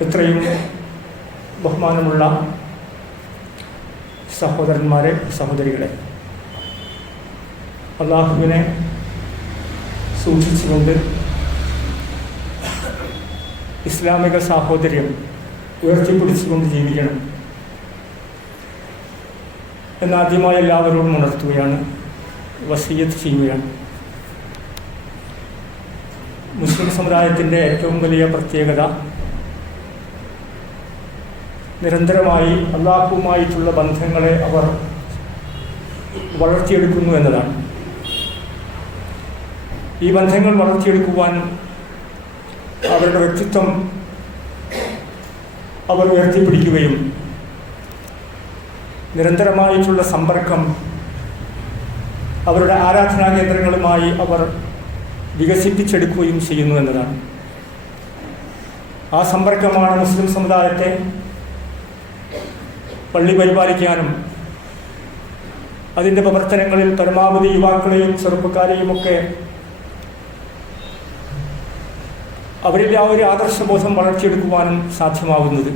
എത്രയും ബഹുമാനമുള്ള സഹോദരന്മാരെ, സഹോദരികളെ, അള്ളാഹുവിനെ സൂക്ഷിച്ചുകൊണ്ട് ഇസ്ലാമിക സാഹോദര്യം ഉയർത്തിപ്പിടിച്ചുകൊണ്ട് ജീവിക്കണം എന്നാദ്യമായി എല്ലാവരോടും ഉണർത്തുകയാണ്, വസിയ്യത്ത് ചെയ്യുകയാണ്. മുസ്ലിം സമുദായത്തിൻ്റെ ഏറ്റവും വലിയ പ്രത്യേകത നിരന്തരമായി അള്ളാഹുവുമായിട്ടുള്ള ബന്ധങ്ങളെ അവർ വളർത്തിയെടുക്കുന്നു എന്നതാണ്. ഈ ബന്ധങ്ങൾ വളർത്തിയെടുക്കുവാൻ അവരുടെ വ്യക്തിത്വം അവർ ഉയർത്തിപ്പിടിക്കുകയും നിരന്തരമായിട്ടുള്ള സമ്പർക്കം അവരുടെ ആരാധനാ കേന്ദ്രങ്ങളുമായി അവർ വികസിപ്പിച്ചെടുക്കുകയും ചെയ്യുന്നു എന്നതാണ്. ആ സമ്പർക്കമാണ് മുസ്ലിം സമുദായത്തെ പള്ളി പരിപാലിക്കാനും അതിൻ്റെ പ്രവർത്തനങ്ങളിൽ പരമാവധി യുവാക്കളെയും ചെറുപ്പക്കാരെയുമൊക്കെ അവരിൽ ആ ഒരു ആദർശബോധം വളർത്തിയെടുക്കുവാനും സാധ്യമാകുന്നത്.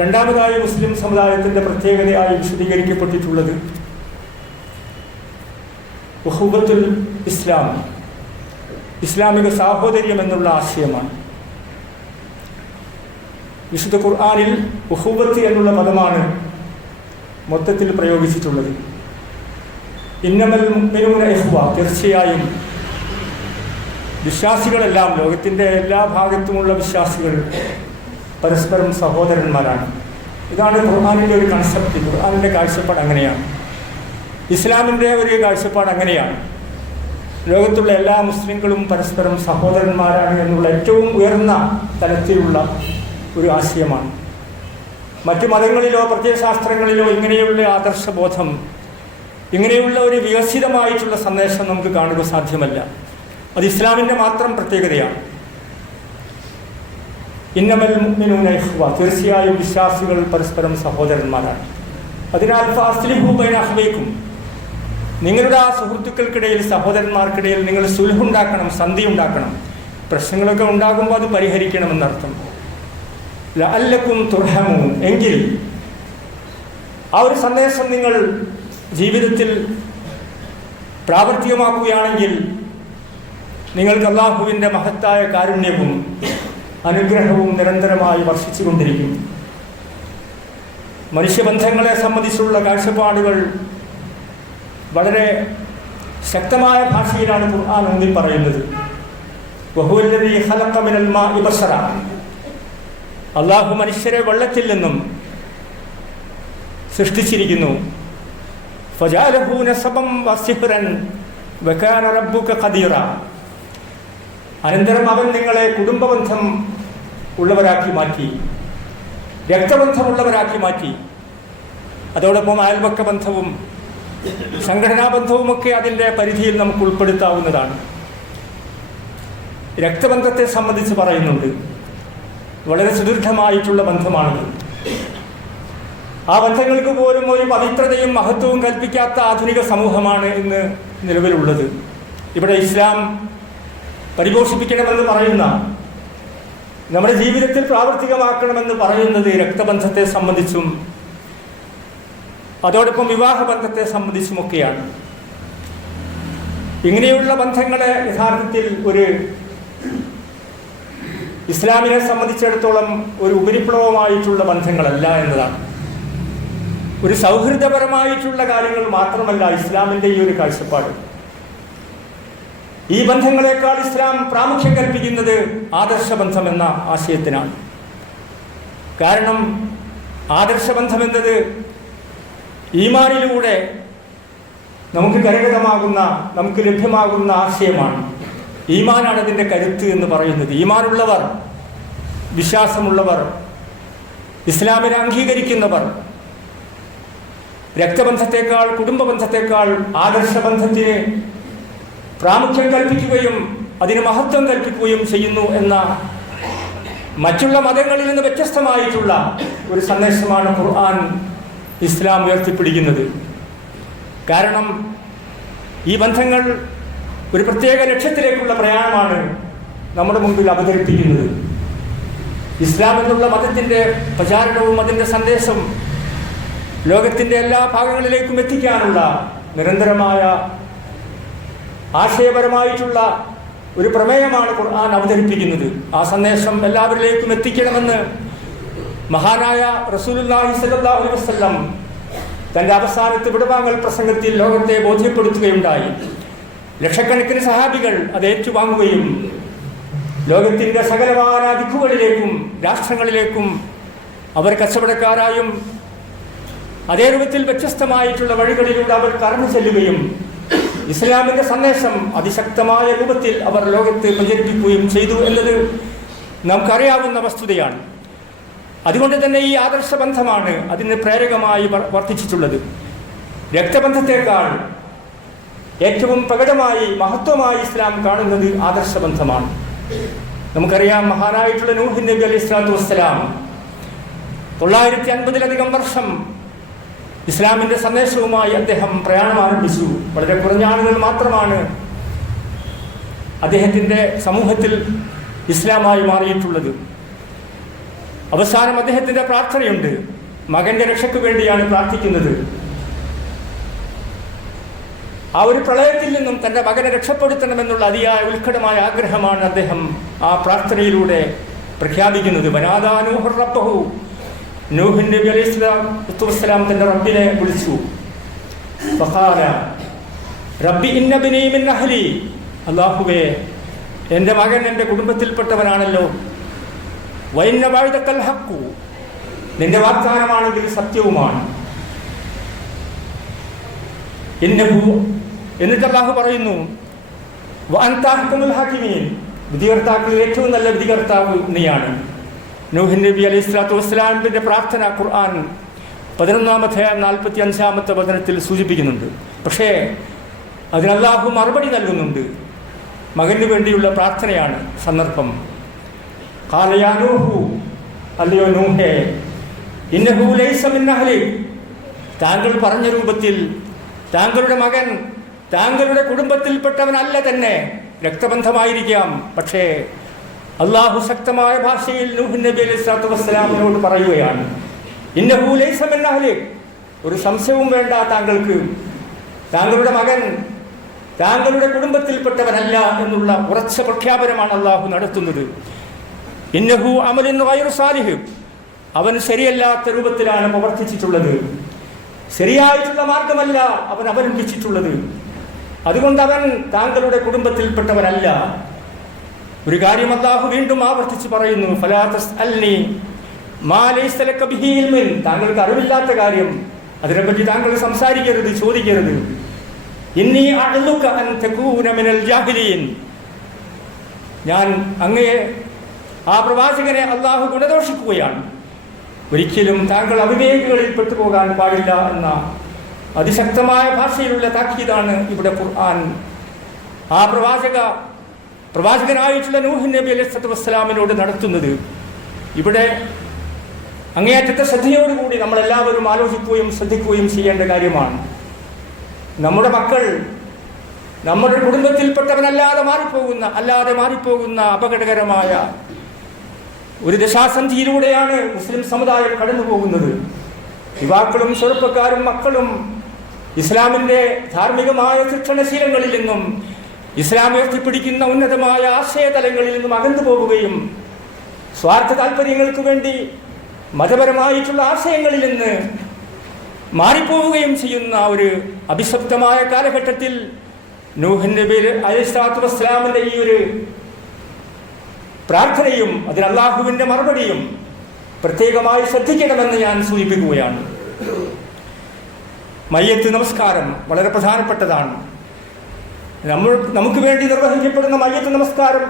രണ്ടാമതായി മുസ്ലിം സമുദായത്തിൻ്റെ പ്രത്യേകതയായി വിശദീകരിക്കപ്പെട്ടിട്ടുള്ളത് ഉഖുവത്തുൽ ഇസ്ലാം, ഇസ്ലാമിക സാഹോദര്യം എന്നുള്ള ആശയമാണ്. വിശുദ്ധ ഖുർആനിൽ ഉഖുവത്ത് എന്നുള്ള പദമാണ് മൊത്തത്തിൽ പ്രയോഗിച്ചിട്ടുള്ളത്. ഇന്നമൽ മുഅ്മിനൂന ഇഖ്വ, തീർച്ചയായും വിശ്വാസികളെല്ലാം, ലോകത്തിൻ്റെ എല്ലാ ഭാഗത്തുമുള്ള വിശ്വാസികൾ പരസ്പരം സഹോദരന്മാരാണ്. ഇതാണ് ഖുർആനിൻ്റെ ഒരു കൺസെപ്റ്റ്. ഖുർആനിൻ്റെ കാഴ്ചപ്പാട് അങ്ങനെയാണ്, ഇസ്ലാമിൻ്റെ ഒരു കാഴ്ചപ്പാട് അങ്ങനെയാണ്. ലോകത്തുള്ള എല്ലാ മുസ്ലിങ്ങളും പരസ്പരം സഹോദരന്മാരാണ് എന്നുള്ള ഏറ്റവും ഉയർന്ന തലത്തിലുള്ള ഒരു ആശയമാണ്. മറ്റു മതങ്ങളിലോ പ്രത്യയശാസ്ത്രങ്ങളിലോ ഇങ്ങനെയുള്ള ആദർശബോധം, ഇങ്ങനെയുള്ള ഒരു വികസിതമായിട്ടുള്ള സന്ദേശം നമുക്ക് കാണുക സാധ്യമല്ല. അത് ഇസ്ലാമിൻ്റെ മാത്രം പ്രത്യേകതയാണ്. ഇന്നമൽ മുഅ്മിനൂന ഇഖ്വ, തീർച്ചയായും വിശ്വാസികൾ പരസ്പരം സഹോദരന്മാരാണ്. അതിനാൽ ഫഅസ്ലിഹു ബൈന അഖ്വൈക്കും, നിങ്ങളുടെ ആ സുഹൃത്തുക്കൾക്കിടയിൽ, സഹോദരന്മാർക്കിടയിൽ നിങ്ങൾ സുൽഹുണ്ടാക്കണം, സന്ധി ഉണ്ടാക്കണം. പ്രശ്നങ്ങളൊക്കെ ഉണ്ടാകുമ്പോൾ അത് പരിഹരിക്കണമെന്നർത്ഥം. ലഅല്ലക്കും തുർഹമൂൻ, എങ്കിൽ ആ ഒരു സന്ദേശം നിങ്ങൾ ജീവിതത്തിൽ പ്രാവർത്തികമാക്കുകയാണെങ്കിൽ നിങ്ങൾക്ക് അല്ലാഹുവിൻ്റെ മഹത്തായ കാരുണ്യവും അനുഗ്രഹവും നിരന്തരമായി വർഷിച്ചുകൊണ്ടിരിക്കും. മനുഷ്യബന്ധങ്ങളെ സംബന്ധിച്ചുള്ള കാഴ്ചപ്പാടുകൾ വളരെ ശക്തമായ ഭാഷയിലാണ് ഖുർആൻ ഊന്നി പറയുന്നത്. വഹുവല്ലദീ ഖലഖ മിനൽ മാഇ ബശറ, അല്ലാഹു മനുഷ്യരെ വെള്ളത്തിൽ നിന്നും സൃഷ്ടിച്ചിരിക്കുന്നു. ഫജഅലഹു നസബൻ വസിഹ്റൻ വകാന റബ്ബുക ഖദീറ, അനന്തരം അവൻ നിങ്ങളെ കുടുംബബന്ധം ഉള്ളവരാക്കി മാറ്റി, രക്തബന്ധമുള്ളവരാക്കി മാറ്റി. അതോടൊപ്പം അയൽപക്ക ബന്ധവും സംഘടനാ ബന്ധവുമൊക്കെ അതിൻ്റെ പരിധിയിൽ നമുക്ക് ഉൾപ്പെടുത്താവുന്നതാണ്. രക്തബന്ധത്തെ സംബന്ധിച്ച് പറയുന്നുണ്ട്, വളരെ സുദീർഘമായിട്ടുള്ള ബന്ധമാണത്. ആ ബന്ധങ്ങൾക്ക് പോലും ഒരു പവിത്രതയും മഹത്വവും കൽപ്പിക്കാത്ത ആധുനിക സമൂഹമാണ് ഇന്ന് നിലവിലുള്ളത്. ഇവിടെ ഇസ്ലാം പരിപോഷിപ്പിക്കണമെന്ന് പറയുന്ന, നമ്മുടെ ജീവിതത്തിൽ പ്രാവർത്തികമാക്കണമെന്ന് പറയുന്നത് രക്തബന്ധത്തെ സംബന്ധിച്ചും അതോടൊപ്പം വിവാഹബന്ധത്തെ സംബന്ധിച്ചുമൊക്കെയാണ്. ഇങ്ങനെയുള്ള ബന്ധങ്ങളെ യഥാർത്ഥത്തിൽ ഒരു ഇസ്ലാമിനെ സംബന്ധിച്ചിടത്തോളം ഒരു ഉപരിപ്ലവമായിട്ടുള്ള ബന്ധങ്ങളല്ല എന്നതാണ്. ഒരു സൗഹൃദപരമായിട്ടുള്ള കാര്യങ്ങൾ മാത്രമല്ല ഇസ്ലാമിൻ്റെ ഈ ഒരു കാഴ്ചപ്പാട്. ഈ ബന്ധങ്ങളെക്കാൾ ഇസ്ലാം പ്രാമുഖ്യം കൽപ്പിക്കുന്നത് ആദർശബന്ധം എന്ന ആശയത്തിനാണ്. കാരണം ആദർശബന്ധം എന്നത് ഈമാനിലൂടെ നമുക്ക് കരഗതമാകുന്ന, നമുക്ക് ലഭ്യമാകുന്ന ആശയമാണ്. ഈമാനാണ് അതിൻ്റെ കരുത്ത് എന്ന് പറയുന്നത്. ഈമാനുള്ളവർ, വിശ്വാസമുള്ളവർ, ഇസ്ലാമിനെ അംഗീകരിക്കുന്നവർ രക്തബന്ധത്തെക്കാൾ, കുടുംബബന്ധത്തെക്കാൾ ആദർശബന്ധത്തിന് പ്രാമുഖ്യം കൽപ്പിക്കുകയും അതിന് മഹത്വം കൽപ്പിക്കുകയും ചെയ്യുന്നു എന്ന മറ്റുള്ള മതങ്ങളിൽ നിന്ന് വ്യത്യസ്തമായിട്ടുള്ള ഒരു സന്ദേശമാണ് ഖുർആൻ, ഇസ്ലാം ഉയർത്തിപ്പിടിക്കുന്നത്. കാരണം ഈ ബന്ധങ്ങൾ ഒരു പ്രത്യേക ലക്ഷ്യത്തിലേക്കുള്ള പ്രയാണമാണ് നമ്മുടെ മുമ്പിൽ അവതരിപ്പിക്കുന്നത്. ഇസ്ലാം എന്നുള്ള മതത്തിൻ്റെ പ്രചാരണവും അതിൻ്റെ സന്ദേശം ലോകത്തിൻ്റെ എല്ലാ ഭാഗങ്ങളിലേക്കും എത്തിക്കാനുള്ള നിരന്തരമായ ആശയപരമായിട്ടുള്ള ഒരു പ്രമേയമാണ് ഖുർആൻ അവതരിപ്പിക്കുന്നത്. ആ സന്ദേശം എല്ലാവരിലേക്കും എത്തിക്കണമെന്ന് മഹാനായ റസൂലുള്ളാഹി സ്വല്ലല്ലാഹു അലൈഹി വസല്ലം തൻ്റെ അവസാനത്തെ വിടവാങ്ങൽ പ്രസംഗത്തിൽ ലോകത്തെ ബോധ്യപ്പെടുത്തുകയുണ്ടായി. ലക്ഷക്കണക്കിന് സഹാബികൾ അത് ഏറ്റുവാങ്ങുകയും ലോകത്തിൻ്റെ സകലമാന ദിക്കുകളിലേക്കും രാഷ്ട്രങ്ങളിലേക്കും അവർ കച്ചവടക്കാരായും അതേ രൂപത്തിൽ വ്യത്യസ്തമായിട്ടുള്ള വഴികളിലൂടെ അവർ കടന്നു ചെല്ലുകയും ഇസ്ലാമിൻ്റെ സന്ദേശം അതിശക്തമായ രൂപത്തിൽ അവർ ലോകത്ത് പ്രചരിപ്പിക്കുകയും ചെയ്തു എന്നത് നമുക്കറിയാവുന്ന വസ്തുതയാണ്. അതുകൊണ്ട് തന്നെ ഈ ആദർശബന്ധമാണ് അതിന് പ്രേരകമായി വർദ്ധിച്ചിട്ടുള്ളത്. രക്തബന്ധത്തേക്കാൾ ഏറ്റവും പ്രകടമായി മഹത്വമായി ഇസ്ലാം കാണുന്നത് ആദർശബന്ധമാണ്. നമുക്കറിയാം, മഹാനായിട്ടുള്ള നൂഹ് നബി അലൈഹി സ്വലാത്തു വസ്സലാം 950-ലധികം വർഷം ഇസ്ലാമിൻ്റെ സന്ദേശവുമായി അദ്ദേഹം പ്രയാണം ആരംഭിച്ചു. വളരെ കുറഞ്ഞ ആളുകൾ മാത്രമാണ് അദ്ദേഹത്തിൻ്റെ സമൂഹത്തിൽ ഇസ്ലാമായി മാറിയിട്ടുള്ളത്. അവസാനം അദ്ദേഹത്തിൻ്റെ പ്രാർത്ഥനയുണ്ട്. മകൻ്റെ രക്ഷയ്ക്ക് വേണ്ടിയാണ് പ്രാർത്ഥിക്കുന്നത്. ആ ഒരു പ്രളയത്തിൽ നിന്നും തൻ്റെ മകനെ രക്ഷപ്പെടുത്തണമെന്നുള്ള അതിയായ ഉത്കടമായ ആഗ്രഹമാണ് അദ്ദേഹം ആ പ്രാർത്ഥനയിലൂടെ പ്രഖ്യാപിക്കുന്നത്. വനാദാ നൂഹു റബ്ബഹു, നൂഹ് നബി അലൈഹി സ്വലാത്തു വസ്സലാം തൻ്റെ റബ്ബിനെ വിളിച്ചു. ഫഖാല റബ്ബി ഇന്ന ബനി മിൻ അഹ്ലി, അല്ലാഹുവേ എൻ്റെ മകൻ എൻ്റെ കുടുംബത്തിൽപ്പെട്ടവനാണല്ലോ. വഇന്ന വഅദകൽ ഹഖ്, നിന്റെ വാഗ്ദാനമാണെങ്കിൽ സത്യവുമാണ്. ഇന്നഹു, എന്നിട്ട് അല്ലാഹു പറയുന്നു വഅൻത അഹ്കമുൽ ഹാകിമീൻ, വിധികർത്താക്കളിൽ ഏറ്റവും നല്ല വിധികർത്താവ് നീയാണ്. നൂഹ് നബി അലൈഹി സ്വലാത്തു വസ്സലാമിൻ്റെ പ്രാർത്ഥന ഖുർആൻ 11-ാം അധ്യായം 45-ാമത്തെ വചനത്തിൽ സൂചിപ്പിക്കുന്നുണ്ട്. പക്ഷേ അതിന് അല്ലാഹു മറുപടി നൽകുന്നുണ്ട്. മകന് വേണ്ടിയുള്ള പ്രാർത്ഥനയാണ് സന്ദർഭം. ഖാല യാ നൂഹു, അല്ലയോ നൂഹേ, ഇന്നഹു ലൈസ മിൻ അഹ്ലി, താങ്കൾ പറഞ്ഞ രൂപത്തിൽ താങ്കളുടെ മകൻ താങ്കളുടെ കുടുംബത്തിൽപ്പെട്ടവനല്ല തന്നെ. രക്തബന്ധമായിരിക്കാം, പക്ഷേ അള്ളാഹു ശക്തമായ ഭാഷയിൽ നൂഹ് നബി അലൈഹി സ്വലാത്തു വസ്സലാമിനോട് പറയുകയാണ്, ഇന്നഹു ലൈസ മിൻ അഹ്ലി, ഒരു സംശയവും വേണ്ട താങ്കൾക്ക്, താങ്കളുടെ മകൻ താങ്കളുടെ കുടുംബത്തിൽപ്പെട്ടവനല്ല എന്നുള്ള ഉറച്ച പ്രഖ്യാപനമാണ് അള്ളാഹു നടത്തുന്നത്. ഇന്നഹു അമലുൻ ഗൈറു സാലിഹ്, അവൻ ശരിയല്ലാത്ത രൂപത്തിലാണ് പ്രവർത്തിച്ചിട്ടുള്ളത്, ശരിയായിട്ടുള്ള മാർഗമല്ല അവൻ അവലംബിച്ചിട്ടുള്ളത്. അതുകൊണ്ട് അവൻ താങ്കളുടെ കുടുംബത്തിൽപ്പെട്ടവനല്ല. ഒരു കാര്യം അല്ലാഹു വീണ്ടും ആവർത്തിച്ച് പറയുന്നു, ഫലാ തസ്അൽനി മാ ലൈസ ലക ബിഹി ഇൽമുൻ, താങ്കൾക്ക് അറിവില്ലാത്ത കാര്യം അതിനെപ്പറ്റി താങ്കൾ സംസാരിക്കരുത്, ചോദിക്കരുത്. ഇന്നി അഅ്ലുക അൻ തകൂന മിനൽ ജാഹിലീൻ, ഞാൻ അങ്ങയെ ആ പ്രവാചകനെ അല്ലാഹു ഗുണദോഷിക്കുകയാണ്. ഒരിക്കലും താങ്കൾ അവിവേകികളിൽ പെട്ടുപോകാൻ പാടില്ല എന്ന അതിശക്തമായ ഭാഷയിലുള്ള താക്കീതാണ് ഇവിടെ ഖുർആൻ ആ പ്രവാചകനായിട്ടുള്ള നൂഹ് നബി അലൈഹി സ്വലാത്തു വസ്സലാമിനോട് നടത്തുന്നത്. ഇവിടെ അങ്ങേയറ്റത്തെ ശ്രദ്ധയോടുകൂടി നമ്മളെല്ലാവരും ആലോചിക്കുകയും ശ്രദ്ധിക്കുകയും ചെയ്യേണ്ട കാര്യമാണ്. നമ്മുടെ മക്കൾ നമ്മുടെ കുടുംബത്തിൽപ്പെട്ടവനല്ലാതെ മാറിപ്പോകുന്ന അപകടകരമായ ഒരു ദശാസന്ധിയിലൂടെയാണ് മുസ്ലിം സമുദായം കടന്നു പോകുന്നത്. യുവാക്കളും ചെറുപ്പക്കാരും മക്കളും ഇസ്ലാമിൻ്റെ ധാർമ്മികമായ ശിക്ഷണശീലങ്ങളിൽ നിന്നും ഇസ്ലാം ഉയർത്തിപ്പിടിക്കുന്ന ഉന്നതമായ ആശയതലങ്ങളിൽ നിന്നും അകന്നു പോവുകയും സ്വാർത്ഥ താല്പര്യങ്ങൾക്ക് വേണ്ടി മതപരമായിട്ടുള്ള ആശയങ്ങളിൽ നിന്ന് മാറിപ്പോവുകയും ചെയ്യുന്ന ഒരു അഭിശപ്തമായ കാലഘട്ടത്തിൽ നൂഹ് നബി അലൈഹി സ്വലാത്തു വസ്സലാമിൻ്റെ ഈ ഒരു പ്രാർത്ഥനയും അതിന് അല്ലാഹുവിൻ്റെ മറുപടിയും പ്രത്യേകമായി ശ്രദ്ധിക്കണമെന്ന് ഞാൻ സൂചിപ്പിക്കുകയാണ്. മയ്യത്ത് നമസ്കാരം വളരെ പ്രധാനപ്പെട്ടതാണ്. നമുക്ക് വേണ്ടി നിർവഹിക്കപ്പെടുന്ന മയ്യത്ത് നമസ്കാരം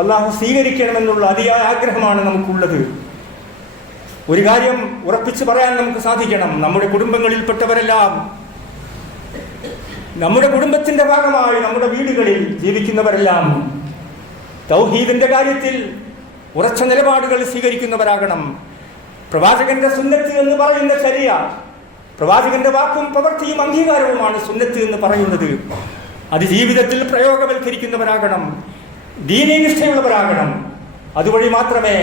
അല്ലാഹു സ്വീകരിക്കണമെന്നുള്ള അതിയായ ആഗ്രഹമാണ് നമുക്കുള്ളത്. ഒരു കാര്യം ഉറപ്പിച്ച് പറയാൻ നമുക്ക് സാധിക്കണം, നമ്മുടെ കുടുംബങ്ങളിൽപ്പെട്ടവരെല്ലാം നമ്മുടെ കുടുംബത്തിൻ്റെ ഭാഗമായി നമ്മുടെ വീടുകളിൽ ജീവിക്കുന്നവരെല്ലാം തൗഹീദിന്റെ കാര്യത്തിൽ ഉറച്ച നിലപാടുകൾ സ്വീകരിക്കുന്നവരാകണം. പ്രവാചകന്റെ സുന്നത്ത് എന്ന് പറയുന്ന ശരിയ, പ്രവാചകന്റെ വാക്കും പ്രവൃത്തിയും അംഗീകാരവുമാണ് സുന്നത്ത് എന്ന് പറയുന്നത്. അത് ജീവിതത്തിൽ പ്രയോഗവൽക്കരിക്കുന്നവരാകണം, ദീനീനിഷ്ഠയുള്ളവരാകണം. അതുവഴി മാത്രമേ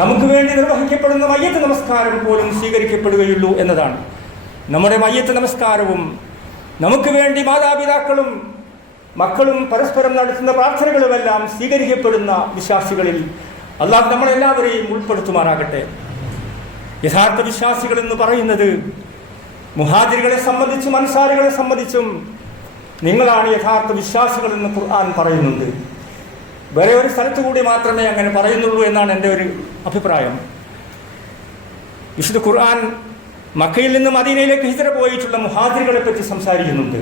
നമുക്ക് വേണ്ടി നിർവഹിക്കപ്പെടുന്ന മയ്യത്ത് നമസ്കാരം പോലും സ്വീകരിക്കപ്പെടുകയുള്ളൂ എന്നതാണ്. നമ്മുടെ മയ്യത്ത് നമസ്കാരവും നമുക്ക് വേണ്ടി മാതാപിതാക്കളും മക്കളും പരസ്പരം നടത്തുന്ന പ്രാർത്ഥനകളുമെല്ലാം സ്വീകരിക്കപ്പെടുന്ന വിശ്വാസികളിൽ അല്ലാഹു നമ്മളെല്ലാവരെയും ഉൾപ്പെടുത്തുമാറാകട്ടെ. യഥാർത്ഥ വിശ്വാസികൾ എന്ന് പറയുന്നത് മുഹാജിറുകളെ സംബന്ധിച്ചും അൻസാരികളെ സംബന്ധിച്ചും നിങ്ങളാണ് യഥാർത്ഥ വിശ്വാസികൾ എന്ന് ഖുർആൻ പറയുന്നുണ്ട്. വേറെ ഒരു സ്ഥലത്തു കൂടി മാത്രമേ അങ്ങനെ പറയുന്നുള്ളൂ എന്നാണ് എൻ്റെ ഒരു അഭിപ്രായം. വിശുദ്ധ ഖുർആൻ മക്കയിൽ നിന്ന് മദീനയിലേക്ക് ഹിജ്റ പോയിട്ടുള്ള മുഹാജിറുകളെ പറ്റി സംസാരിക്കുന്നുണ്ട്.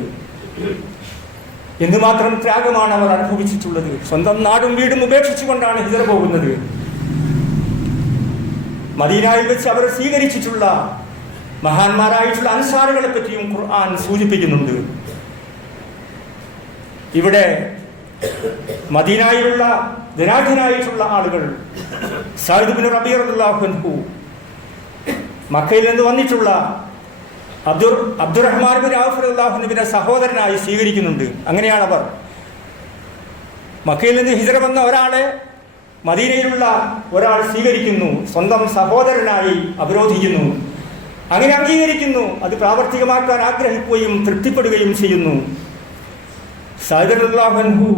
എന്തുമാത്രം ത്യാഗമാണ് അവർ അനുഭവിച്ചിട്ടുള്ളത്. സ്വന്തം നാടും വീടും ഉപേക്ഷിച്ചുകൊണ്ടാണ് ഹിജ്റ പോകുന്നത്. മദീനയിൽ വെച്ച് അവർ സ്വീകരിച്ചിട്ടുള്ള മഹാന്മാരായിട്ടുള്ള അൻസാറുകളെ പറ്റിയും ഖുർആൻ സൂചിപ്പിക്കുന്നുണ്ട്. ഇവിടെ മദീനയിലുള്ള ധനാഢ്യനായിട്ടുള്ള ആളുകൾ സഅദ് ഇബ്നു റബീഅ റളിയല്ലാഹു അൻഹു, മക്കയിൽ നിന്ന് വന്നിട്ടുള്ള അബ്ദുറഹ്മാൻ ബിൻ ഔഫ് റളിയല്ലാഹു അൻഹുവിനെ സഹോദരനായി സ്വീകരിക്കുന്നുണ്ട്. അങ്ങനെയാണ് അവർ മക്കയിൽ നിന്ന് ഹിജ്റ വന്ന ഒരാളെ മദീനയിലുള്ള ഒരാൾ സ്വീകരിക്കുന്നു, സ്വന്തം സഹോദരനായി അവരോധിക്കുന്നു, അങ്ങനെ അംഗീകരിക്കുന്നു, അത് പ്രാവർത്തികമാക്കാൻ ആഗ്രഹിക്കുകയും തൃപ്തിപ്പെടുകയും ചെയ്യുന്നു. സഅദ് റളിയല്ലാഹു അൻഹു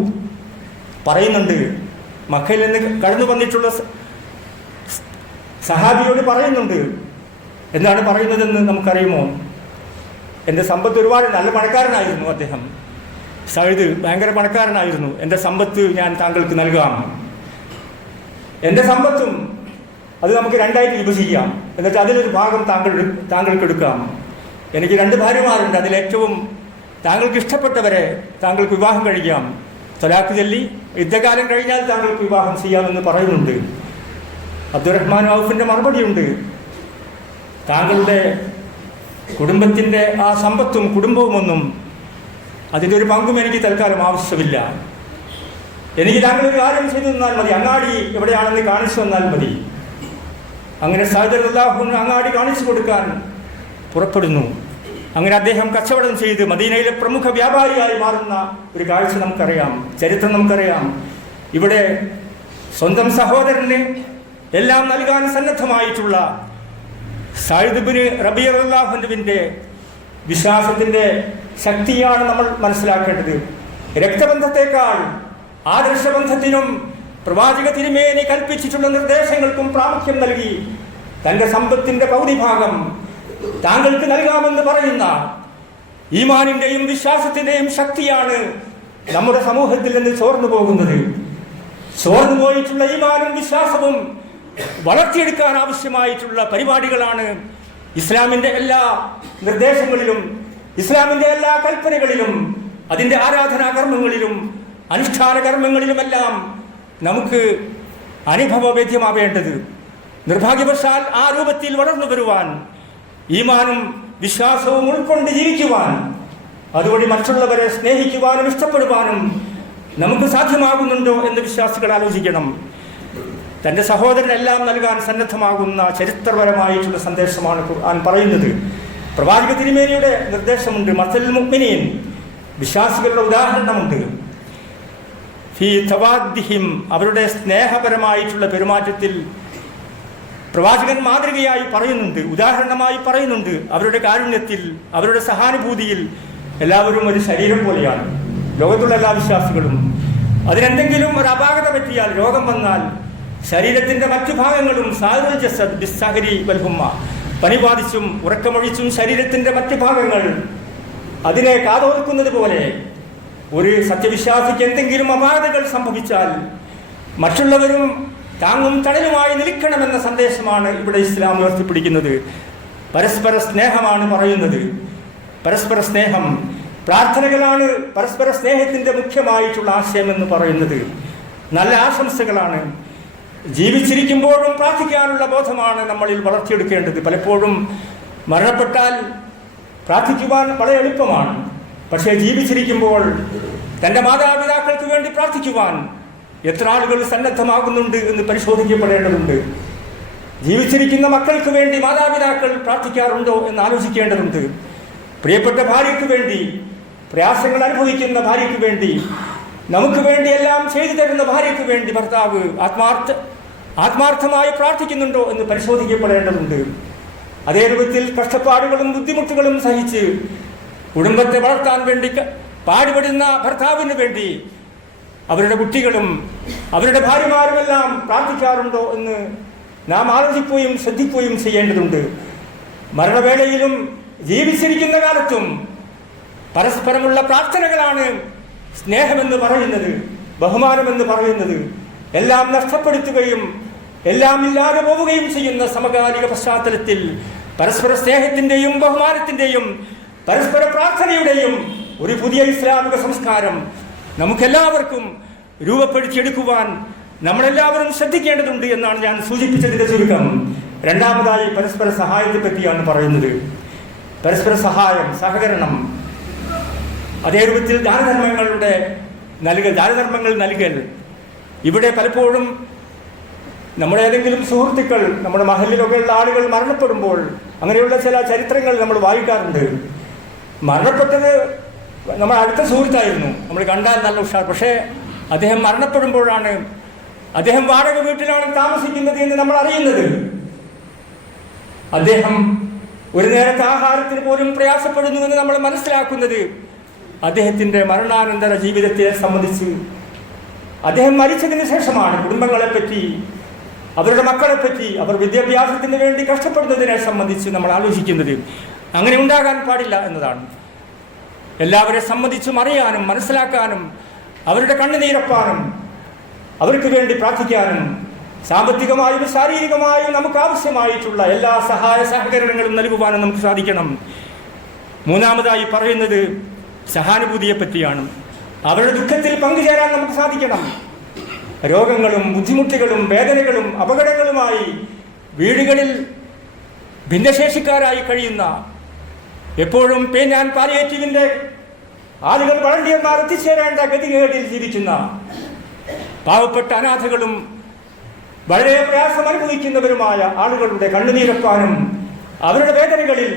പറയുന്നുണ്ട്, മക്കയിൽ നിന്ന് കടന്നു വന്നിട്ടുള്ള സഹാബിയോട് പറയുന്നുണ്ട്. എന്താണ് പറയുന്നതെന്ന് നമുക്കറിയുമോ? എൻ്റെ സമ്പത്ത് ഒരുപാട് നല്ല പണക്കാരനായിരുന്നു അദ്ദേഹം. സഅദ് ഭയങ്കര പണക്കാരനായിരുന്നു. എൻ്റെ സമ്പത്ത് ഞാൻ താങ്കൾക്ക് നൽകാം. എൻ്റെ സമ്പത്തും അത് നമുക്ക് രണ്ടായിട്ട് വിഭജിക്കാം, എന്നിട്ട് അതിലൊരു ഭാഗം താങ്കൾക്ക് എടുക്കാം. എനിക്ക് 2 ഭാര്യമാരുണ്ട്. അതിലേറ്റവും താങ്കൾക്ക് ഇഷ്ടപ്പെട്ടവരെ താങ്കൾക്ക് വിവാഹം കഴിക്കാം. തലാഖ് ചൊല്ലി യുദ്ധകാലം കഴിഞ്ഞാൽ താങ്കൾക്ക് വിവാഹം ചെയ്യാമെന്ന് പറയുന്നുണ്ട്. അബ്ദുറഹ്മാൻ ഔഫിൻ്റെ മറുപടിയുണ്ട്, താങ്കളുടെ കുടുംബത്തിൻ്റെ ആ സമ്പത്തും കുടുംബവുമൊന്നും അതിൻ്റെ ഒരു പങ്കും എനിക്ക് തൽക്കാലം ആവശ്യമില്ല. എനിക്ക് താങ്കളൊരു കാര്യം ചെയ്തു തന്നാൽ മതി, അങ്ങാടി എവിടെയാണെന്ന് കാണിച്ചു തന്നാൽ മതി. അങ്ങനെ സഅദ് റളിയല്ലാഹു അൻഹു അങ്ങാടി കാണിച്ചു കൊടുക്കാൻ പുറപ്പെടുന്നു. അങ്ങനെ അദ്ദേഹം കച്ചവടം ചെയ്ത് മദീനയിലെ പ്രമുഖ വ്യാപാരിയായി മാറുന്ന ഒരു കാഴ്ച നമുക്കറിയാം, ചരിത്രം നമുക്കറിയാം. ഇവിടെ സ്വന്തം സഹോദരന് എല്ലാം നൽകാൻ സന്നദ്ധമായിട്ടുള്ള സഅദ് ഇബ്നു റബീഅ റളിയല്ലാഹു അൻഹുവിൻ്റെ വിശ്വാസത്തിൻ്റെ ശക്തിയാണ് നമ്മൾ മനസ്സിലാക്കേണ്ടത്. രക്തബന്ധത്തെക്കാൾ ആദർശബന്ധത്തിനും പ്രവാചക തിരുമേനി കൽപ്പിച്ചിട്ടുള്ള നിർദ്ദേശങ്ങൾക്കും പ്രാമുഖ്യം നൽകി തൻ്റെ സമ്പത്തിൻ്റെ പകുതിഭാഗം താങ്കൾക്ക് നൽകാമെന്ന് പറയുന്ന ഈമാനിൻ്റെയും വിശ്വാസത്തിൻ്റെയും ശക്തിയാണ് നമ്മുടെ സമൂഹത്തിൽ നിന്ന് ചോർന്നു പോകുന്നത്. ചോർന്നു പോയിട്ടുള്ള ഈമാനും വിശ്വാസവും വളർത്തിയെടുക്കാൻ ആവശ്യമായിട്ടുള്ള പരിപാടികളാണ് ഇസ്ലാമിൻ്റെ എല്ലാ നിർദ്ദേശങ്ങളിലും ഇസ്ലാമിൻ്റെ എല്ലാ കൽപ്പനകളിലും അതിൻ്റെ ആരാധനാ കർമ്മങ്ങളിലും അനുഷ്ഠാന കർമ്മങ്ങളിലുമെല്ലാം നമുക്ക് അനുഭവവേദ്യമാവേണ്ടത്. നിർഭാഗ്യവശാൽ ആ രൂപത്തിൽ വളർന്നു വരുവാൻ, ഈമാനും വിശ്വാസവും ഉൾക്കൊണ്ട് ജീവിക്കുവാൻ, അതുവഴി മറ്റുള്ളവരെ സ്നേഹിക്കുവാനും ഇഷ്ടപ്പെടുവാനും നമുക്ക് സാധ്യമാകുന്നുണ്ടോ എന്ന് വിശ്വാസികൾ ആലോചിക്കണം. തൻ്റെ സഹോദരനെല്ലാം നൽകാൻ സന്നദ്ധമാകുന്ന ചരിത്രപരമായിട്ടുള്ള സന്ദേശമാണ് ഖുർആൻ പറയുന്നത്. പ്രവാചക തിരുമേനിയുടെ നിർദ്ദേശമുണ്ട്, മസലുൽ മുഅ്മിനീൻ, വിശ്വാസികളുടെ ഉദാഹരണമുണ്ട്. ഫീ തവാദ്ദിഹിം, അവരുടെ സ്നേഹപരമായിട്ടുള്ള പെരുമാറ്റത്തിൽ പ്രവാചകൻ മാതൃകയായി പറയുന്നുണ്ട്, ഉദാഹരണമായി പറയുന്നുണ്ട്. അവരുടെ കാരുണ്യത്തിൽ, അവരുടെ സഹാനുഭൂതിയിൽ എല്ലാവരും ഒരു ശരീരം പോലെയാണ്. ലോകത്തുള്ള എല്ലാ വിശ്വാസികളും അതിനെന്തെങ്കിലും ഒരു അപാകത പറ്റിയാൽ, രോഗം വന്നാൽ ശരീരത്തിൻ്റെ മറ്റു ഭാഗങ്ങളും സാഹിറുൽ ജസദ് ബിസ്സഹരി വൽ ഹുമ്മ, പനി ബാധിച്ചും ഉറക്കമൊഴിച്ചും ശരീരത്തിൻ്റെ മറ്റു ഭാഗങ്ങൾ അതിനെ കാതോർക്കുന്നത് പോലെ ഒരു സത്യവിശ്വാസിക്ക് എന്തെങ്കിലും അപാകതകൾ സംഭവിച്ചാൽ മറ്റുള്ളവരും താങ്ങും തണലുമായി നിൽക്കണമെന്ന സന്ദേശമാണ് ഇവിടെ ഇസ്ലാം ഉയർത്തിപ്പിടിക്കുന്നത്. പരസ്പര സ്നേഹമാണ് പറയുന്നത്. പരസ്പര സ്നേഹം, പ്രാർത്ഥനകളാണ് പരസ്പര സ്നേഹത്തിൻ്റെ മുഖ്യമായിട്ടുള്ള ആശയം എന്ന് പറയുന്നത്. നല്ല ആശംസകളാണ്. ജീവിച്ചിരിക്കുമ്പോഴും പ്രാർത്ഥിക്കാനുള്ള ബോധമാണ് നമ്മളിൽ വളർത്തിയെടുക്കേണ്ടത്. പലപ്പോഴും മരണപ്പെട്ടാൽ പ്രാർത്ഥിക്കുവാൻ വളരെ എളുപ്പമാണ്. പക്ഷേ ജീവിച്ചിരിക്കുമ്പോൾ തൻ്റെ മാതാപിതാക്കൾക്ക് വേണ്ടി പ്രാർത്ഥിക്കുവാൻ എത്ര ആളുകൾ സന്നദ്ധമാകുന്നുണ്ട് എന്ന് പരിശോധിക്കപ്പെടേണ്ടതുണ്ട്. ജീവിച്ചിരിക്കുന്ന മക്കൾക്ക് വേണ്ടി മാതാപിതാക്കൾ പ്രാർത്ഥിക്കാറുണ്ടോ എന്ന് ആലോചിക്കേണ്ടതുണ്ട്. പ്രിയപ്പെട്ട ഭാര്യയ്ക്ക് വേണ്ടി, പ്രയാസങ്ങൾ അനുഭവിക്കുന്ന ഭാര്യയ്ക്ക് വേണ്ടി, നമുക്ക് വേണ്ടി എല്ലാം ചെയ്തു തരുന്ന ഭാര്യയ്ക്ക് വേണ്ടി ഭർത്താവ് ആത്മാർത്ഥമായി പ്രാർത്ഥിക്കുന്നുണ്ടോ എന്ന് പരിശോധിക്കപ്പെടേണ്ടതുണ്ട്. അതേ രൂപത്തിൽ കഷ്ടപ്പാടുകളും ബുദ്ധിമുട്ടുകളും സഹിച്ച് കുടുംബത്തെ വളർത്താൻ വേണ്ടി പാടുപെടുന്ന ഭർത്താവിന് വേണ്ടി അവരുടെ കുട്ടികളും അവരുടെ ഭാര്യമാരുമെല്ലാം പ്രാർത്ഥിക്കാറുണ്ടോ എന്ന് നാം ആലോചിക്കുകയും ശ്രദ്ധിക്കുകയും ചെയ്യേണ്ടതുണ്ട്. മരണവേളയിലും ജീവിച്ചിരിക്കുന്ന കാലത്തും പരസ്പരമുള്ള പ്രാർത്ഥനകളാണ് സ്നേഹമെന്ന് പറയുന്നത്, ബഹുമാനമെന്ന് പറയുന്നത്. എല്ലാം നഷ്ടപ്പെടുത്തുകയും എല്ലാം ഇല്ലാതെ പോവുകയും ചെയ്യുന്ന സമകാലിക പശ്ചാത്തലത്തിൽ പരസ്പര സ്നേഹത്തിൻ്റെയും ബഹുമാനത്തിൻ്റെയും പരസ്പര പ്രാർത്ഥനയുടെയും ഒരു പുതിയ ഇസ്ലാമിക സംസ്കാരം നമുക്കെല്ലാവർക്കും രൂപപ്പെടുത്തിയെടുക്കുവാൻ നമ്മളെല്ലാവരും ശ്രദ്ധിക്കേണ്ടതുണ്ട് എന്നാണ് ഞാൻ സൂചിപ്പിച്ചതിൻ്റെ ചുരുക്കം. രണ്ടാമതായി പരസ്പര സഹായത്തെ പറ്റിയാണ് പറയുന്നത്. പരസ്പര സഹായം, സഹകരണം, അതേ രൂപത്തിൽ ദാനധർമ്മങ്ങൾ നൽകൽ. ഇവിടെ പലപ്പോഴും നമ്മുടെ ഏതെങ്കിലും സുഹൃത്തുക്കൾ, നമ്മുടെ മഹലിലൊക്കെയുള്ള ആളുകൾ മരണപ്പെടുമ്പോൾ അങ്ങനെയുള്ള ചില ചരിത്രങ്ങൾ നമ്മൾ വായിക്കാറുണ്ട്. മരണപ്പെട്ടത് നമ്മുടെ അടുത്ത സുഹൃത്തായിരുന്നു, നമ്മൾ കണ്ടാൽ നല്ല ഉഷാർ. പക്ഷേ അദ്ദേഹം മരണപ്പെടുമ്പോഴാണ് അദ്ദേഹം വാടക വീട്ടിലാണ് താമസിക്കുന്നത് എന്ന് നമ്മൾ അറിയുന്നത്. അദ്ദേഹം ഒരു നേരത്തെ ആഹാരത്തിന് പോലും പ്രയാസപ്പെടുന്നുവെന്ന് നമ്മൾ മനസ്സിലാക്കുന്നത് അദ്ദേഹത്തിൻ്റെ മരണാനന്തര ജീവിതത്തെ സംബന്ധിച്ച് അദ്ദേഹം മരിച്ചതിന് ശേഷമാണ്. കുടുംബങ്ങളെപ്പറ്റി, അവരുടെ മക്കളെപ്പറ്റി, അവർ വിദ്യാഭ്യാസത്തിന് വേണ്ടി കഷ്ടപ്പെടുന്നതിനെ സംബന്ധിച്ച് നമ്മൾ ആലോചിക്കുന്നത്. അങ്ങനെ ഉണ്ടാകാൻ പാടില്ല എന്നതാണ്. എല്ലാവരെ സംബന്ധിച്ചും അറിയാനും മനസ്സിലാക്കാനും അവരുടെ കണ്ണുനീരപ്പാനും അവർക്ക് വേണ്ടി പ്രാർത്ഥിക്കാനും സാമ്പത്തികമായും ശാരീരികമായും നമുക്ക് ആവശ്യമായിട്ടുള്ള എല്ലാ സഹായ സഹകരണങ്ങളും നൽകുവാനും നമുക്ക് സാധിക്കണം. മൂന്നാമതായി പറയുന്നത് സഹാനുഭൂതിയെ പറ്റിയാണ്. അവരുടെ ദുഃഖത്തിൽ പങ്കുചേരാൻ നമുക്ക് സാധിക്കണം. രോഗങ്ങളും ബുദ്ധിമുട്ടുകളും വേദനകളും അപകടങ്ങളുമായി വീടുകളിൽ ഭിന്നശേഷിക്കാരായി കഴിയുന്ന, എപ്പോഴും പെയിൻ ആൻഡ് പാലിയേറ്റീവിൻ്റെ ആളുകൾ വളണ്ടിയർമാർ എത്തിച്ചേരേണ്ട ഗതികേടിൽ ജീവിക്കുന്ന പാവപ്പെട്ട അനാഥകളും വളരെ പ്രയാസം അനുഭവിക്കുന്നവരുമായ ആളുകളുടെ കണ്ണുനീരപ്പാനും അവരുടെ വേദനകളിൽ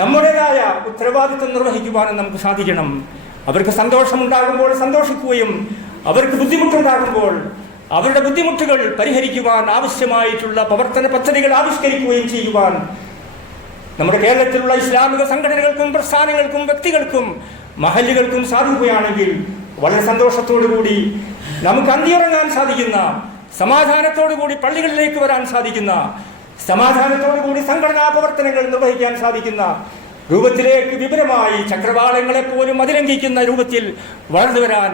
നമ്മുടേതായ ഉത്തരവാദിത്വം നിർവഹിക്കുവാനും നമുക്ക് സാധിക്കണം. അവർക്ക് സന്തോഷമുണ്ടാകുമ്പോൾ സന്തോഷിക്കുകയും അവർക്ക് ബുദ്ധിമുട്ടുണ്ടാകുമ്പോൾ അവരുടെ ബുദ്ധിമുട്ടുകൾ പരിഹരിക്കുവാൻ ആവശ്യമായിട്ടുള്ള പ്രവർത്തന പദ്ധതികൾ ആവിഷ്കരിക്കുകയും ചെയ്യുവാൻ നമ്മുടെ കേരളത്തിലുള്ള ഇസ്ലാമിക സംഘടനകൾക്കും പ്രസ്ഥാനങ്ങൾക്കും വ്യക്തികൾക്കും മഹല്ലുകൾക്കും സാധിക്കുകയാണെങ്കിൽ വളരെ സന്തോഷത്തോടുകൂടി നമുക്ക് അന്തിയുറങ്ങാൻ സാധിക്കുന്ന, സമാധാനത്തോടുകൂടി പള്ളികളിലേക്ക് വരാൻ സാധിക്കുന്ന, സമാധാനത്തോടുകൂടി സംഘടനാ പ്രവർത്തനങ്ങൾ നിർവഹിക്കാൻ സാധിക്കുന്ന രൂപത്തിലേക്ക് വിപുലമായി ചക്രവാളങ്ങളെ പോലും അതിലംഘിക്കുന്ന രൂപത്തിൽ വളർന്നു വരാൻ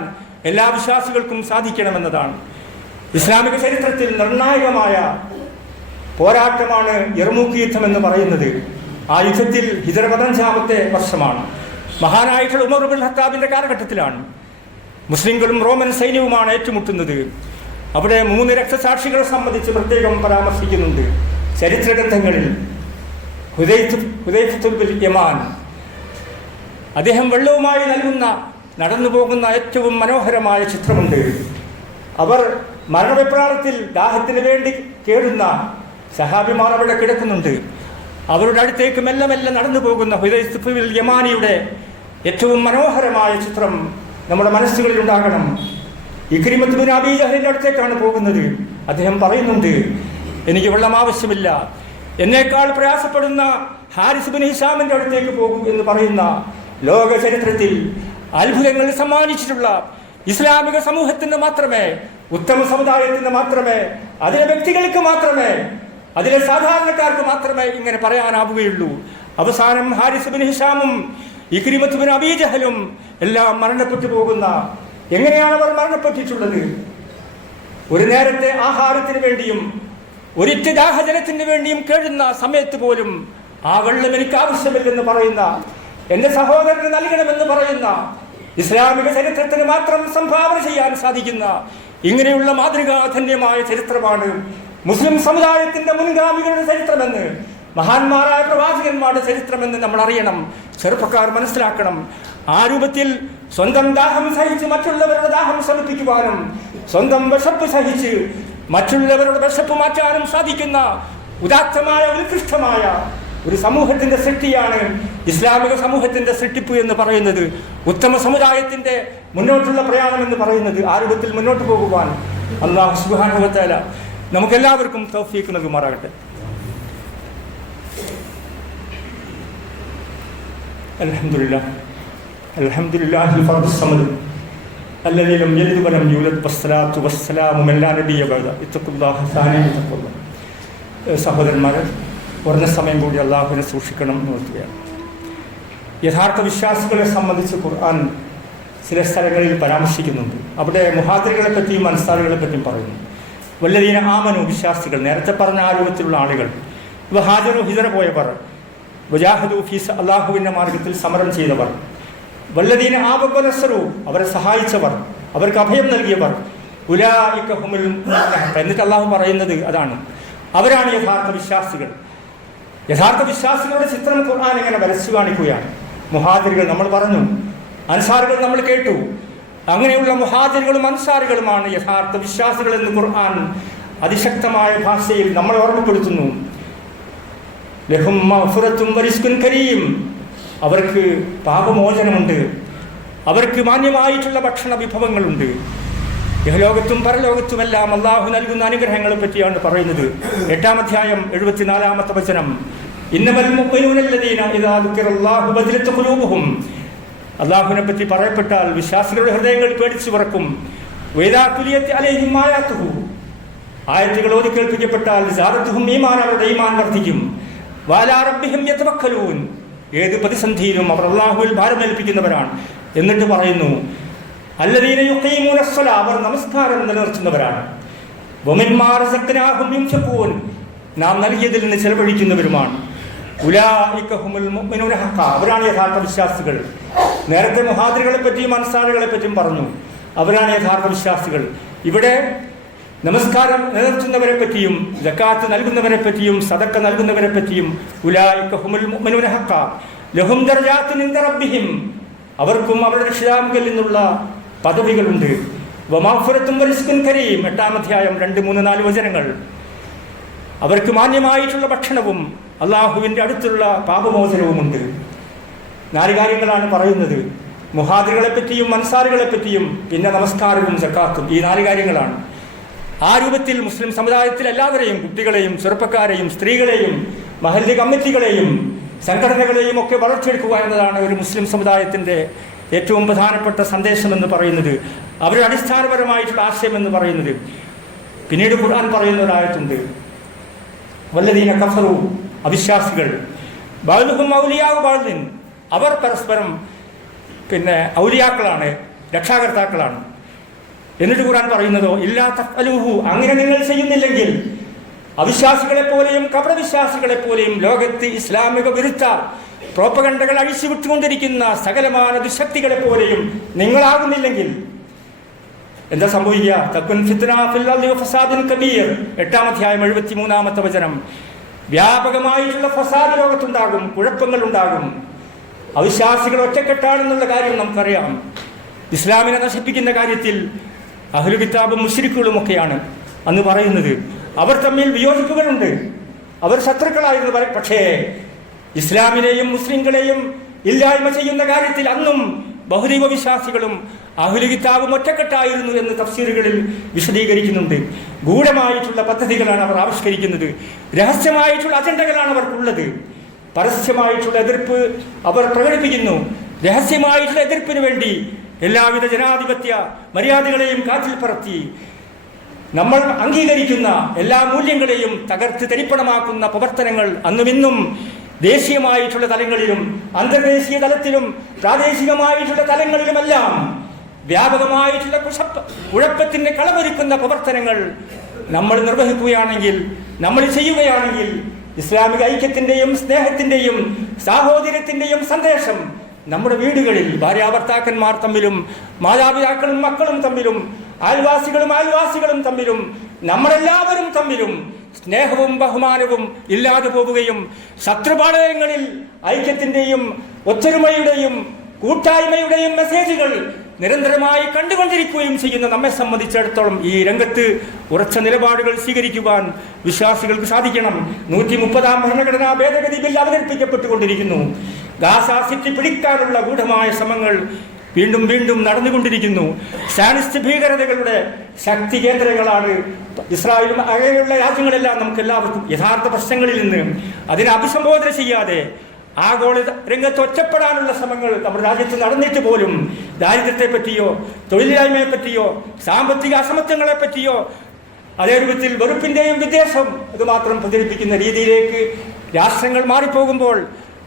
എല്ലാ വിശ്വാസികൾക്കും സാധിക്കണമെന്നതാണ്. ഇസ്ലാമിക ചരിത്രത്തിൽ നിർണായകമായ പോരാട്ടമാണ് യർമൂക്ക് യുദ്ധം എന്ന് പറയുന്നത്. ആ യുദ്ധത്തിൽ ഹിജ്റ 15-ാമത്തെ വർഷമാണ്. മഹാനായിട്ടുള്ള ഉമർ ഇബ്നുൽ ഖത്താബിന്റെ കാലഘട്ടത്തിലാണ്. മുസ്ലിങ്ങളും റോമൻ സൈന്യവുമാണ് ഏറ്റുമുട്ടുന്നത്. അവിടെ 3 രക്തസാക്ഷികളെ സംബന്ധിച്ച് പ്രത്യേകം പരാമർശിക്കുന്നുണ്ട് ചരിത്ര ഗ്രന്ഥങ്ങളിൽ. ഹുദൈഫത്തുൽ യമാൻ, അദ്ദേഹം വെള്ളവുമായി നടന്നു പോകുന്ന ഏറ്റവും മനോഹരമായ ചിത്രമുണ്ട്. അവർ മരണവെപ്രാളത്തിൽ ദാഹത്തിന് വേണ്ടി കേടുന്ന സഹാബിമാർ അവിടെ കിടക്കുന്നുണ്ട്. അവരുടെ അടുത്തേക്ക് മെല്ലെ മെല്ലെ നടന്നു പോകുന്ന ഹുദൈഫത്തുൽ യമാനിയുടെ ഏറ്റവും മനോഹരമായ ചിത്രം നമ്മുടെ മനസ്സുകളിൽ ഉണ്ടാകണം. ഇക്രിമത്ത് ബിൻ അബീ ജഹലിന്റെ അടുത്തേക്കാണ് പോകുന്നത്. അദ്ദേഹം പറയുന്നുണ്ട്, എനിക്ക് വെള്ളം ആവശ്യമില്ല, എന്നേക്കാൾ പ്രയാസപ്പെടുന്ന ഹാരിസ് ബിൻ ഹിഷാമിന്റെ അടുത്തേക്ക് പോകും എന്ന് പറയുന്ന ലോക ചരിത്രത്തിൽ അത്ഭുതങ്ങൾ സമ്മാനിച്ചിട്ടുള്ള ഇസ്ലാമിക സമൂഹത്തിന് മാത്രമേ, ഉത്തമ സമുദായത്തിന് മാത്രമേ, അതിലെ വ്യക്തികൾക്ക് മാത്രമേ, അതിലെ സാധാരണക്കാർക്ക് മാത്രമേ ഇങ്ങനെ പറയാനാവുകയുള്ളൂ. അവസാനം ഹാരിസ് ബിൻ ഹിഷാമും ഇക്രിമത്ത് ബിൻ അബീ ജഹലും എല്ലാം മരണപ്പെട്ടു പോകുന്ന, എങ്ങനെയാണ് അവർ മരണപ്പെട്ടിട്ടുള്ളത്? ഒരു നേരത്തെ ആഹാരത്തിന് വേണ്ടിയും ഒരിറ്റ് ദാഹജലത്തിന് വേണ്ടിയും കേഴുന്ന സമയത്ത് പോലും ആ വെള്ളം എനിക്ക് ആവശ്യമില്ലെന്ന് പറയുന്ന, എൻ്റെ സഹോദരന് നൽകണമെന്ന് പറയുന്ന, ഇസ്ലാമിക ചരിത്രത്തിന് മാത്രം സംഭാവന ചെയ്യാൻ സാധിക്കുന്ന ഇങ്ങനെയുള്ള മാതൃകാധന്യമായ ചരിത്രമാണ് മുസ്ലിം സമുദായത്തിന്റെ മുൻഗാമികളുടെ ചരിത്രമെന്ന്, മഹാന്മാരായ പ്രവാചകന്മാരുടെ ചരിത്രമെന്ന് നമ്മൾ അറിയണം. ചെറുപ്പക്കാർ മനസ്സിലാക്കണം. ആ രൂപത്തിൽ സ്വന്തം ദാഹം സഹിച്ച് മറ്റുള്ളവരുടെ ദാഹം ശമിപ്പിക്കുവാനും സ്വന്തം വിശപ്പ് സഹിച്ച് മറ്റുള്ളവരുടെ വിശപ്പ് മാറ്റാനും സാധിക്കുന്ന ഉദാത്തമായ ഉത്കൃഷ്ടമായ ഒരു സമൂഹത്തിന്റെ സൃഷ്ടിയാണ് ഇസ്ലാമിക സമൂഹത്തിന്റെ സൃഷ്ടിപ്പ് എന്ന് പറയുന്നത്. ഉത്തമ സമുദായത്തിന്റെ മുന്നോട്ടുള്ള പ്രയാണം എന്ന് പറയുന്നത്. ആ രൂപത്തിൽ മുന്നോട്ട് പോകുവാൻ അല്ലാഹു സുബ്ഹാനഹു വ തആല നമുക്കെല്ലാവർക്കും തൗഫീഖ് നൽകുമാറാകട്ടെ. അൽഹംദുലില്ലാഹ് അൽഹംദുലില്ലാഹിൽ ഫർദുസ് സമദ് അല്ലദീ ലം യലിദ് വലം യൂലദ് വസ്സലാത്തു വസ്സലാമു അലാ നബിയ്യ ബഅദ ഇത്തഖുല്ലാഹ സാനിയ തഖവ്വ. സഹോദരന്മാരെ, കുറഞ്ഞ സമയം കൂടി അള്ളാഹുവിനെ സൂക്ഷിക്കണം എന്ന് ഓർക്കുകയാണ്. യഥാർത്ഥ വിശ്വാസികളെ സംബന്ധിച്ച് ഖുർആൻ ചില സ്ഥലങ്ങളിൽ പരാമർശിക്കുന്നുണ്ട്. അവിടെ മുഹാജിറുകളെ പറ്റിയും അൻസാറുകളെ പറ്റിയും പറയുന്നു. വല്ലദീന ആമനു, വിശ്വാസികൾ, നേരത്തെ പറഞ്ഞ ആ രൂപത്തിലുള്ള ആളുകൾ. വഹാജറു, ഹിജറ പോയവർ. വജാഹദു ഫീസ്, അള്ളാഹുവിൻ്റെ മാർഗത്തിൽ സമരം ചെയ്തവർ. വല്ലദീന ആവവ നസറു, അവരെ സഹായിച്ചവർ, അവർക്ക് അഭയം നൽകിയവർ. ഉലൈക ഹുമുൽ മുഅ്മിനൂൻ. എന്നിട്ട് അള്ളാഹു പറയുന്നത് അതാണ്, അവരാണ് യഥാർത്ഥ വിശ്വാസികൾ. യഥാർത്ഥ വിശ്വാസികളുടെ ചിത്രം ഖുർആൻ ഇങ്ങനെ വരച്ചു കാണിക്കുകയാണ്. മുഹാജിറുകൾ നമ്മൾ പറഞ്ഞു, അൻസാറുകൾ നമ്മൾ കേട്ടു. അങ്ങനെയുള്ള മുഹാജിറുകളും അൻസാറുകളുമാണ് യഥാർത്ഥ വിശ്വാസികൾ എന്ന് ഖുർആൻ അതിശക്തമായ ഭാഷയിൽ നമ്മളെ ഓർമ്മപ്പെടുത്തുന്നു. ലഹും മഗ്ഫിറത്തും വറിസ്കുൻ കരീം, അവർക്ക് പാപമോചനമുണ്ട്, അവർക്ക് മാന്യമായിട്ടുള്ള ഭക്ഷണ വിഭവങ്ങളുണ്ട്. ഇഹലോകത്തും പരലോകത്തുമെല്ലാം അള്ളാഹു നൽകുന്ന അനുഗ്രഹങ്ങളെ പറ്റിയാണ് പറയുന്നത്. 8-ാം അധ്യായം 74-ാമത്തെ വചനം. ഇന്നമൽ മുഅ്മിനൂന അല്ലദീന ഇദാ ദുക്കിറല്ലാഹു വജിലത് ഖുലൂബുഹും. അള്ളാഹുവിനെ പറ്റി പറയപ്പെട്ടാൽ വിശ്വാസികളുടെ ഹൃദയങ്ങൾ പേടിച്ചു വിറക്കും. വഇദാ തുലിയത് അലൈഹിം ആയാതുഹു, ആയത്തുകൾ ഓതി കേൾപ്പിക്കപ്പെട്ടാൽ സാദത്തുഹും ഈമാൻ, അവരുടെ ഈമാൻ വർദ്ധിക്കും. വഅലാ റബ്ബിഹിം യതവക്കലൂൻ, ഏത് പ്രതിസന്ധിയിലും അവർ അള്ളാഹുവിൽ ഭാരമേൽപ്പിക്കുന്നവരാണ്. എന്നിട്ട് പറയുന്നു, അല്ലദീന യുഖീമൂന അസ്സലാ, അവർ നമസ്കാരം നിലനിർത്തുന്നവരാണ്. വമിമ്മാ റസഖ്നാഹും യുൻഫിഖൂൻ, നാം നൽകിയതിൽ നിന്ന് ചെലവഴിക്കുന്നവരുമാണ്. ഉലൈക ഹുമുൽ മുഅ്മിനൂന ഹഖ, അവരാണ് യഥാർത്ഥ വിശ്വാസികൾ. നേരത്തെ മുഹാജിറുകളെ പറ്റിയും അൻസാറുകളെ പറ്റിയും പറഞ്ഞു, അവരാണ് യഥാർത്ഥ വിശ്വാസികൾ. ഇവിടെ നമസ്കാരം നിലനിർത്തുന്നവരെ പറ്റിയും സകാത്ത് നൽകുന്നവരെ പറ്റിയും സദഖ നൽകുന്നവരെ പറ്റിയും ഉലൈക ഹുമുൽ മുഅ്മിനൂന ഹഖ ലഹും ദറജാത്തുൻ ഇൻദ റബ്ബിഹിം, അവർക്കും അവരുടെ രക്ഷിതാവിൽ നിന്നുള്ള പദവികളുണ്ട്. വമഗ്ഫിറത്തും വറിസ്കുൻ കരീം, 8-ാം അധ്യായം 2, 3, 4 വചനങ്ങൾ. അവർക്ക് മാന്യമായിട്ടുള്ള ഭക്ഷണവും അള്ളാഹുവിൻ്റെ അടുത്തുള്ള പാപമോചനവുമുണ്ട്. 4 കാര്യങ്ങളാണ് പറയുന്നത്, മുഹാജിറുകളെ പറ്റിയും അൻസാറുകളെ പറ്റിയും, പിന്നെ നമസ്കാരവും സക്കാത്തും. ഈ 4 കാര്യങ്ങളാണ്. ആ രൂപത്തിൽ മുസ്ലിം സമുദായത്തിൽ എല്ലാവരെയും, കുട്ടികളെയും ചെറുപ്പക്കാരെയും സ്ത്രീകളെയും മഹല്ല് കമ്മിറ്റികളെയും സംഘടനകളെയും ഒക്കെ വളർത്തിയെടുക്കുക എന്നതാണ് ഒരു മുസ്ലിം സമുദായത്തിൻ്റെ ഏറ്റവും പ്രധാനപ്പെട്ട സന്ദേശം എന്ന് പറയുന്നത്, അവരുടെ അടിസ്ഥാനപരമായിട്ടുള്ള ആശയം എന്ന് പറയുന്നത്. പിന്നീട് ഖുർആൻ പറയുന്ന ഒരായത്തുണ്ട്, വല്ലദീന കഫറു, അവിശ്വാസികൾ. ബഅ്ദുഹും ഔലിയാഉ ബഅ്ദിൻ, അവർ പരസ്പരം ഔലിയാക്കളാണ്, രക്ഷാകർത്താക്കളാണ്. എന്നിട്ട് ഖുർആൻ പറയുന്നതോ ഇല്ലാ തഫ്അലൂഹു, അങ്ങനെ നിങ്ങൾ ചെയ്യുന്നില്ലെങ്കിൽ അവിശ്വാസികളെപ്പോലെയും കപടവിശ്വാസികളെപ്പോലെയും ലോകത്ത് ഇസ്ലാമിക വിരുദ്ധ പ്രോപ്പഗണ്ടകൾ അഴിച്ചുവിട്ടുകൊണ്ടിരിക്കുന്ന സകലമാന ദുശക്തികളെപ്പോലെയും നിങ്ങളാകുന്നില്ലെങ്കിൽ എന്താ സംഭവിക്കുക? തകുൻ ഫിത്ന ഫിൽ അർളി വഫസാദുൻ കബീർ, 8-ാം അധ്യായം 73-ാമത്തെ വചനം. വ്യാപകമായിട്ടുള്ള ഫസാദ് ലോകത്തുണ്ടാകും, കുഴപ്പങ്ങൾ ഉണ്ടാകും. അവിശ്വാസികൾ ഒറ്റക്കെട്ടാണെന്നുള്ള കാര്യം നമുക്കറിയാം. ഇസ്ലാമിനെ നശിപ്പിക്കുന്ന കാര്യത്തിൽ അഹ്ലു കിതാബും മുശ്രിക്കുകളും ഒക്കെയാണ് അന്ന് പറയുന്നത്. അവർ തമ്മിൽ വിയോജിപ്പുകളുണ്ട്, അവർ ശത്രുക്കളായിരുന്നു. പക്ഷേ ഇസ്ലാമിനെയും മുസ്ലിങ്ങളെയും ഇല്ലായ്മ ചെയ്യുന്ന കാര്യത്തിൽ അന്നും ബഹുദൈവ വിശ്വാസികളും അഹ്ലു കിതാബും ഒറ്റക്കെട്ടായിരുന്നു എന്ന് തഫ്സീറുകളിൽ വിശദീകരിക്കുന്നുണ്ട്. ഗൂഢമായിട്ടുള്ള പദ്ധതികളാണ് അവർ ആവിഷ്കരിക്കുന്നത്, രഹസ്യമായിട്ടുള്ള അജണ്ടകളാണ് അവർക്കുള്ളത്. പരസ്യമായിട്ടുള്ള എതിർപ്പ് അവർ പ്രകടിപ്പിക്കുന്നു. രഹസ്യമായിട്ടുള്ള എതിർപ്പിന് വേണ്ടി എല്ലാവിധ ജനാധിപത്യ മര്യാദകളെയും കാറ്റിൽ പറത്തി നമ്മൾ അംഗീകരിക്കുന്ന എല്ലാ മൂല്യങ്ങളെയും തകർത്ത് തരിപ്പണമാക്കുന്ന പ്രവർത്തനങ്ങൾ അന്നുമിന്നും ദേശീയമായിട്ടുള്ള തലങ്ങളിലും അന്തർദേശീയ തലത്തിലും പ്രാദേശികമായിട്ടുള്ള തലങ്ങളിലുമെല്ലാം വ്യാപകമായിട്ടുള്ള കുഴപ്പത്തിന് കളമൊരുക്കുന്ന പ്രവർത്തനങ്ങൾ നമ്മൾ നിർവഹിക്കുകയാണെങ്കിൽ, നമ്മൾ ചെയ്യുകയാണെങ്കിൽ ഇസ്ലാമിക ഐക്യത്തിൻ്റെയും സ്നേഹത്തിൻ്റെയും സാഹോദര്യത്തിൻ്റെയും സന്ദേശം നമ്മുടെ വീടുകളിൽ ഭാര്യാഭർത്താക്കന്മാർ തമ്മിലും മാതാപിതാക്കളും മക്കളും തമ്മിലും അയൽവാസികളും തമ്മിലും നമ്മളെല്ലാവരും തമ്മിലും സ്നേഹവും ബഹുമാനവും ഇല്ലാതെ പോവുകയും ശത്രുപാളയങ്ങളിൽ ഐക്യത്തിൻ്റെയും ഒത്തൊരുമയുടെയും കൂട്ടായ്മയുടെയും മെസ്സേജുകൾ നിരന്തരമായി കണ്ടുകൊണ്ടിരിക്കുകയും ചെയ്യുന്ന നമ്മെ സംബന്ധിച്ചിടത്തോളം ഈ രംഗത്ത് ഉറച്ച നിലപാടുകൾ സ്വീകരിക്കുവാൻ വിശ്വാസികൾക്ക് സാധിക്കണം. 130-ാം ഭരണഘടനാ ഭേദഗതി ബിൽ അവതരിപ്പിക്കപ്പെട്ടുകൊണ്ടിരിക്കുന്നു. ഗാസ സിറ്റി പിടിക്കാനുള്ള ഗൂഢമായ ശ്രമങ്ങൾ വീണ്ടും വീണ്ടും നടന്നുകൊണ്ടിരിക്കുന്നു. സാനിസ്റ്റ് ഭീകരതകളുടെ ശക്തി കേന്ദ്രങ്ങളാണ് ഇസ്രായേലും അങ്ങനെയുള്ള രാജ്യങ്ങളെല്ലാം. നമുക്ക് എല്ലാവർക്കും യഥാർത്ഥ പ്രശ്നങ്ങളിൽ നിന്ന് അതിനെ അഭിസംബോധന ചെയ്യാതെ ആഗോള രംഗത്ത് ഒറ്റപ്പെടാനുള്ള ശ്രമങ്ങൾ നമ്മുടെ രാജ്യത്ത് നടന്നിട്ട് പോലും ദാരിദ്ര്യത്തെ പറ്റിയോ തൊഴിലില്ലായ്മയെ പറ്റിയോ സാമ്പത്തിക അസമത്വങ്ങളെ പറ്റിയോ അതേ രൂപത്തിൽ വെറുപ്പിൻ്റെയും വിദ്വേഷം അതുമാത്രം പ്രചരിപ്പിക്കുന്ന രീതിയിലേക്ക് രാഷ്ട്രങ്ങൾ മാറിപ്പോകുമ്പോൾ,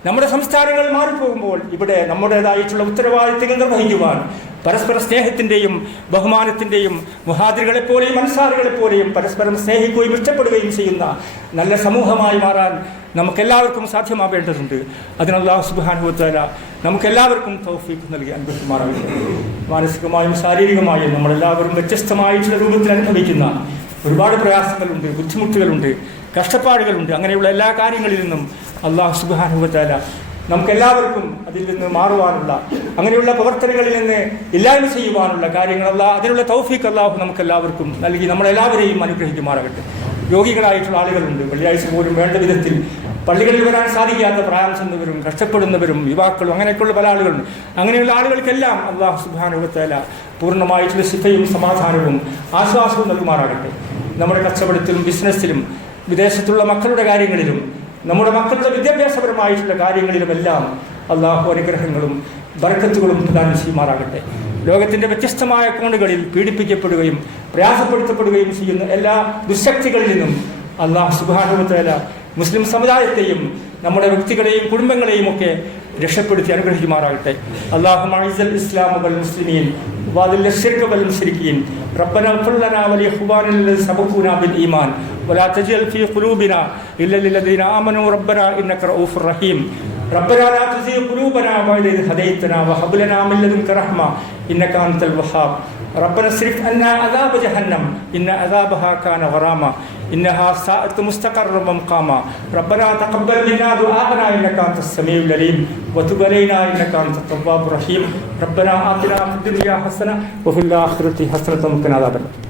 നമ്മുടെ സംസ്ഥാനങ്ങൾ മാറിപ്പോകുമ്പോൾ ഇവിടെ നമ്മുടേതായിട്ടുള്ള ഉത്തരവാദിത്തങ്ങൾ നിർവഹിക്കുവാൻ പരസ്പര സ്നേഹത്തിൻ്റെയും ബഹുമാനത്തിൻ്റെയും മുഹാദിറുകളെപ്പോലെയും അൻസാറുകളെപ്പോലെയും പരസ്പരം സ്നേഹിക്കുകയും ഇഷ്ടപ്പെടുകയും ചെയ്യുന്ന നല്ല സമൂഹമായി മാറാൻ നമുക്കെല്ലാവർക്കും സാധ്യമാവേണ്ടതുണ്ട്. അതിന് അല്ലാഹു സുബ്ഹാനഹു വ തആല നമുക്കെല്ലാവർക്കും തൗഫീഖ് നൽകി അനുഗ്രഹിക്കുമാറാകട്ടെ. മാനസികമായും ശാരീരികമായും നമ്മളെല്ലാവരും വ്യത്യസ്തമായിട്ടുള്ള രൂപത്തിൽ അനുഭവിക്കുന്ന ഒരുപാട് പ്രയാസങ്ങളുണ്ട്, ബുദ്ധിമുട്ടുകളുണ്ട്, കഷ്ടപ്പാടുകളുണ്ട്. അങ്ങനെയുള്ള എല്ലാ കാര്യങ്ങളിൽ നിന്നും അല്ലാഹു സുബ്ഹാനഹു വ തആല നമുക്കെല്ലാവർക്കും അതിൽ നിന്ന് മാറുവാനുള്ള, അങ്ങനെയുള്ള പ്രവർത്തനങ്ങളിൽ നിന്ന് ഇല്ലായ്മ ചെയ്യുവാനുള്ള കാര്യങ്ങൾ അതിനുള്ള തൗഫീഖ് അല്ലാഹു നമുക്കെല്ലാവർക്കും നൽകി നമ്മളെല്ലാവരെയും അനുഗ്രഹിക്കുമാറാകട്ടെ. രോഗികളായിട്ടുള്ള ആളുകളുണ്ട്, വെള്ളിയാഴ്ച പോലും വേണ്ട വിധത്തിൽ പള്ളികളിൽ വരാൻ സാധിക്കാത്ത പ്രായം ചെന്നവരും കഷ്ടപ്പെടുന്നവരും യുവാക്കളും അങ്ങനെയൊക്കെയുള്ള പല ആളുകളുണ്ട്. അങ്ങനെയുള്ള ആളുകൾക്കെല്ലാം അല്ലാഹു സുബ്ഹാനഹു വ തആല പൂർണ്ണമായിട്ടുള്ള ശിഫയും സമാധാനവും ആശ്വാസവും നൽകുമാറാകട്ടെ. നമ്മുടെ കച്ചവടത്തിലും ബിസിനസ്സിലും വിദേശത്തുള്ള മക്കളുടെ കാര്യങ്ങളിലും നമ്മുടെ മക്കളുടെ വിദ്യാഭ്യാസപരമായിട്ടുള്ള കാര്യങ്ങളിലുമെല്ലാം അല്ലാഹു അനുഗ്രഹങ്ങളും ബർക്കത്തുകളും പ്രദാനം ചെയ്യുമാറാകട്ടെ. ലോകത്തിൻ്റെ വ്യത്യസ്തമായ കോണുകളിൽ പീഡിപ്പിക്കപ്പെടുകയും പ്രയാസപ്പെടുത്തപ്പെടുകയും ചെയ്യുന്ന എല്ലാ ദുശക്തികളിൽ നിന്നും അല്ലാഹു സുബ്ഹാനഹു വ തആല മുസ്ലിം സമുദായത്തെയും നമ്മുടെ വ്യക്തികളെയും കുടുംബങ്ങളെയും ഒക്കെ രക്ഷപ്പെടുത്തി അനുഗ്രഹിക്കുമാറാകട്ടെ. അല്ലാഹുമ്മ അഇസ്സൽ ഇസ്ലാമ വൽ മുസ്ലിമീൻ വഅദില്ല ശിർക വൽ മുശ്രിക്കീൻ റബ്ബനാ ഇഗ്ഫിർ ലനാ വലിഇഖ്വാനിന അല്ലദീന സബഖൂനാ ബിൽ ഈമാൻ വലാ തജ്അൽ ഫീ ഖുലൂബിനാ ഇല്ലാ ലില്ലദീന ആമനൂ റബ്ബനാ ഇന്നക റഊഫുർ റഹീം ربنا لا تزغ قلوبنا بعد إذ هديتنا وهب لنا من لدنك رحمة إنك أنت الوهاب ربنا اصرف عنا عذاب جهنم إن عذابها كان غراما إنها ساءت مستقرا ومقاما ربنا تقبل منا دعاءنا إنك أنت السميع العليم وتب علينا إنك أنت التواب الرحيم ربنا آتنا في الدنيا حسنة وفي الآخرة حسنة وقنا عذاب النار.